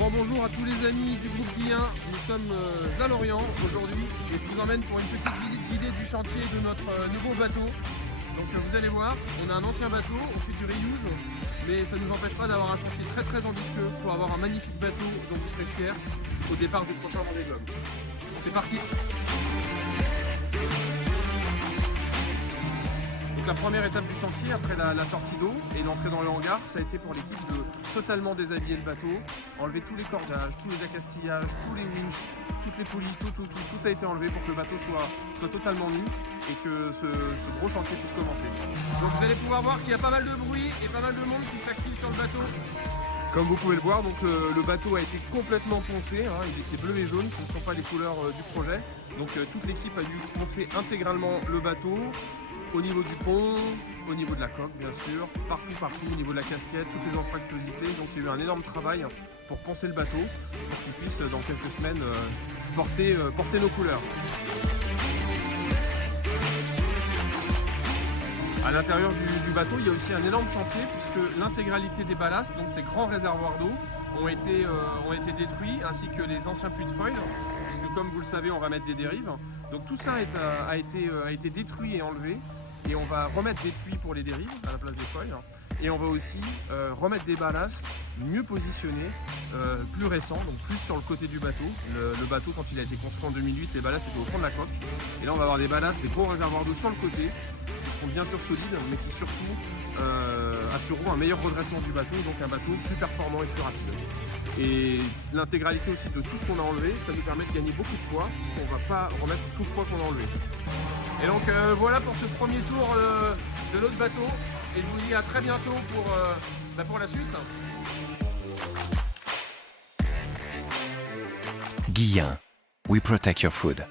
Bon, bonjour à tous les amis du groupe Guillain, nous sommes à Lorient aujourd'hui et je vous emmène pour une petite visite guidée du chantier de notre nouveau bateau. Donc vous allez voir, on a un ancien bateau, on fait du reuse, mais ça ne nous empêche pas d'avoir un chantier très ambitieux pour avoir un magnifique bateau dont vous serez fiers au départ du prochain Vendée Globe. C'est parti! Donc la première étape du chantier, après la sortie d'eau et l'entrée dans le hangar, ça a été pour l'équipe de totalement déshabiller le bateau, enlever tous les cordages, tous les accastillages, tous les winches, toutes les poulies, tout a été enlevé pour que le bateau soit totalement nu et que ce gros chantier puisse commencer. Donc vous allez pouvoir voir qu'il y a pas mal de bruit et pas mal de monde qui s'active sur le bateau. Comme vous pouvez le voir, donc le bateau a été complètement poncé, hein, il était bleu et jaune, ce ne sont pas les couleurs du projet. Donc toute l'équipe a dû poncer intégralement le bateau, au niveau du pont, au niveau de la coque bien sûr, partout, au niveau de la casquette, toutes les anfractuosités. Donc il y a eu un énorme travail pour poncer le bateau, pour qu'il puisse dans quelques semaines porter nos couleurs. À l'intérieur du bateau, il y a aussi un énorme chantier puisque l'intégralité des ballasts, donc ces grands réservoirs d'eau, ont été détruits, ainsi que les anciens puits de foil, puisque comme vous le savez, on va mettre des dérives. Donc tout ça a été détruit et enlevé, et on va remettre des puits pour les dérives à la place des foils, et on va aussi remettre des ballasts mieux positionnés, plus récents, donc plus sur le côté du bateau. Le bateau, quand il a été construit en 2008, les ballasts étaient au fond de la coque, et là on va avoir des ballasts, des gros réservoirs d'eau sur le côté, qui seront bien sûr solides, mais qui surtout assureront un meilleur redressement du bateau, donc un bateau plus performant et plus rapide. Et l'intégralité aussi de tout ce qu'on a enlevé, ça nous permet de gagner beaucoup de poids, puisqu'on ne va pas remettre tout le poids qu'on a enlevé. Et donc voilà pour ce premier tour de notre bateau, et je vous dis à très bientôt pour la suite. Guillain, we protect your food.